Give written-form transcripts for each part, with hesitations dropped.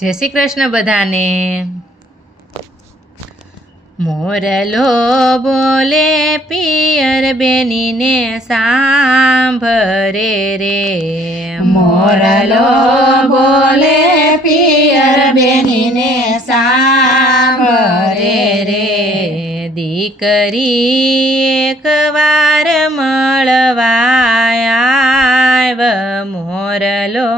જય શ્રી કૃષ્ણ બધાને। મોરલો બોલે પિયર બેનીને સાંભરે રે। મોરલો બોલે પિયર બેનીને સાંભરે રે। દીકરી એકવાર મળવા આવ। મોરલો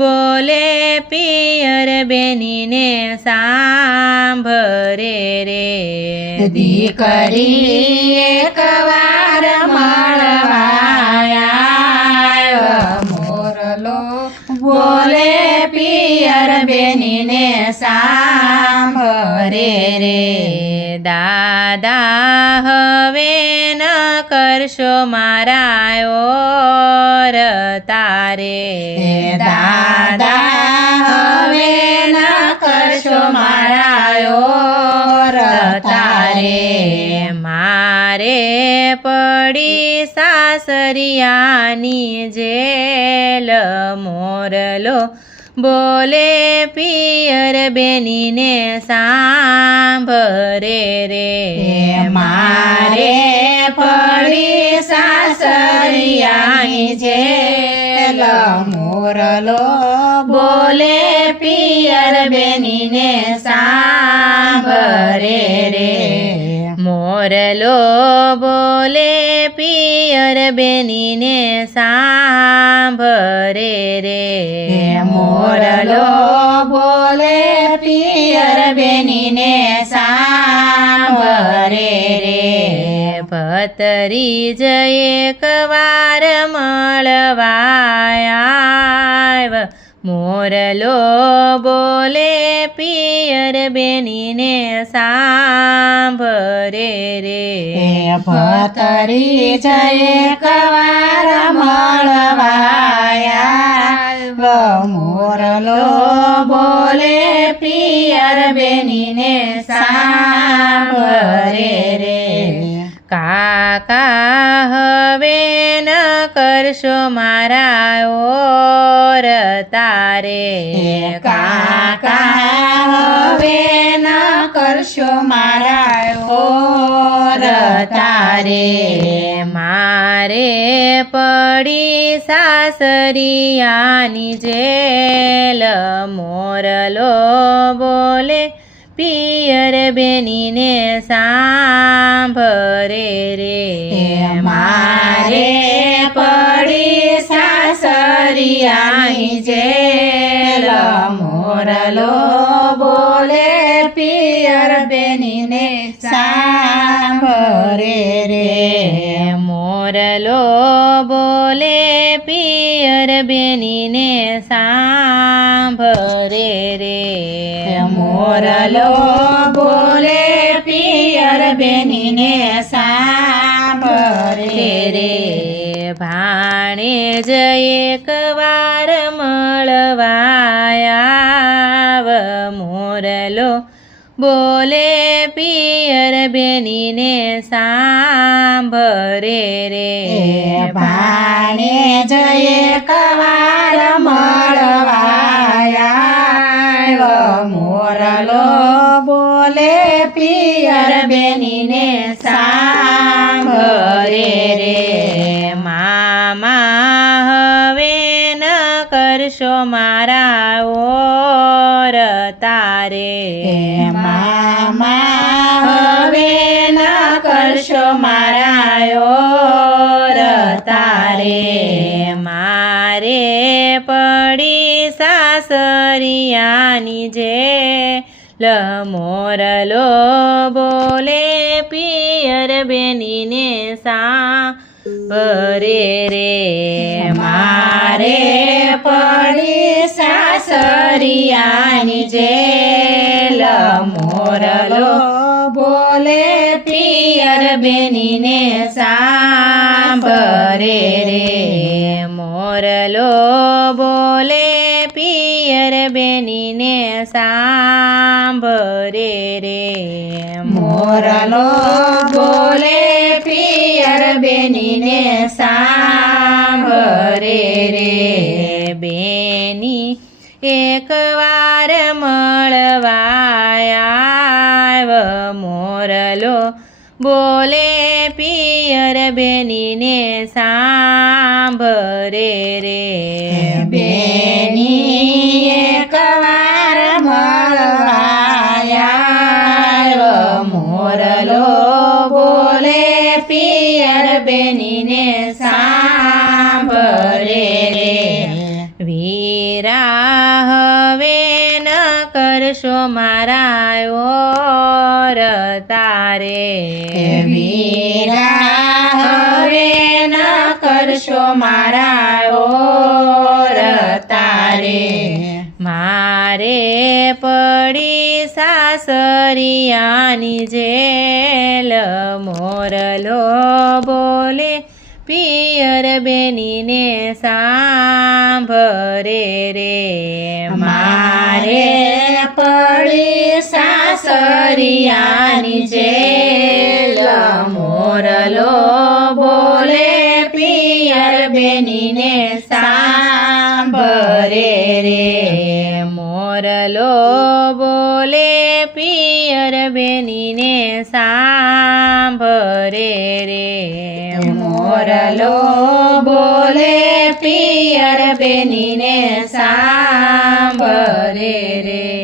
બોલે પિયર બેનીને સાંભરે રે। દીકરી એકવાર મળવા આવ। મોરલો બોલે પિયર બેનીને સાંભરે રે। દાદા હવે ન કરશો મારા ઓર તારે। દાદા હવે ન કરશો મારા ઓર તારે। મારે પડી સાસરિયાની જેલ। મોરલો બોલે પિયર બેનીને સાંભરે રે। મારે પડી સાસરિયાની જેલ। મોરલો બોલે પિયર બેનીને સાંભરે રે। મોરલો બોલે પિયર બેનીને સાંભરે રે। મોરલો બોલે પિયર બેનીને સાંભરે રે। ભતરીજ એકવાર મળવા આવ। મોરલો બોલે પિયર બેનીને સાંભરે રે। ભતરી એકવાર મળવા આવ। મોરલો બોલે પિયર બેનીને સાંભરે રે। કાકા હવે ન કરશો મારા ઓર તારે। કાકા હવે ન કરશો મારા ઓર તારે। મારે પડી સાસરિયાની જેલ। મોરલો બોલે પિયર બેનીને સાંભરે રે। મારે પડી સાસરિયાની જેલ। મોરલો બોલે પિયર બેનીને સાંભરે રે। મોરલો બોલે પિયર બેનીને સાંભરે રે। મોરલો બોલે પિયર બેનીને સાંભરે રે। ભાણેજ એકવાર મળવા આવ। મોરલો બોલે પિયર બેનીને સાંભરે રે। ભાણેજ એકવાર મળવા આવ। મોરલો બોલે પિયર બેનીને સાંભરે રે। મામા હવે ન કરશો મારા ઓર તારે। મામા હવે ન કરશો મારા ઓર તારે। મારે પડી સાસરિયાની જેલ। મોરલો બોલે પિયર બેનીને સાંભરે રે। મારે પડી સાસરિયાની જેલ। મોરલો બોલે પિયર બેનીને સાંભરે રે। મોરલો બોલે પિયર બેનીને સાંભરે રે। મોરલો બોલે પિયર બેનીને સાંભરે રે। બેની એકવાર મળવાય મોરલો બોલે પિયર બેનીને સાંભરે રે બેની એકવાર મળવાયા મોરલો બોલે પિયર બેનીને સાંભળે રે વીરા હવે ન કરશો મારા ઓર તારે વીરા હવે ન કરશો મારા ઓર તારે મારે પડી સાસરિયાની જેલ મોરલો બોલે પિયર બેનીને સાંભરે રે મારે પડી સાસરિયાની જેલ મોરલો બોલે પિયર બેનીને સાંભરે રે મોરલો બોલે પિયર બેનીને સાંભરે રે મોરલો બોલે પિયર બેનીને સાંભળે રે